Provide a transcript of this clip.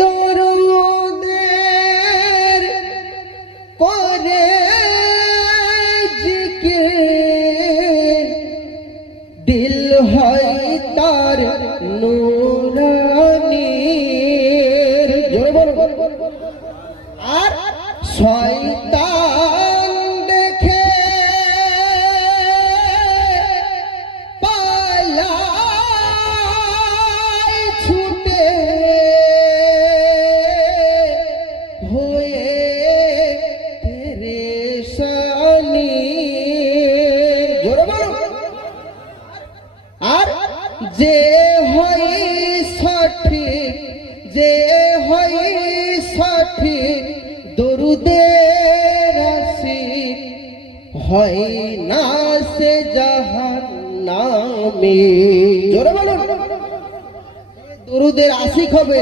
দরুদের করে জিকির দিল হয় তার নূরানীর। জোরে বলো। আর শয়তান দেখে পালায় ছুটে হয়ে পেরেশানি। জোরে বলো। আর যে হয় সঠিক, যে হয় সঠিক দরুদের আশিক হয় না সে জাহান্নামী। জোরে বলো। দরুদের আশিক হবে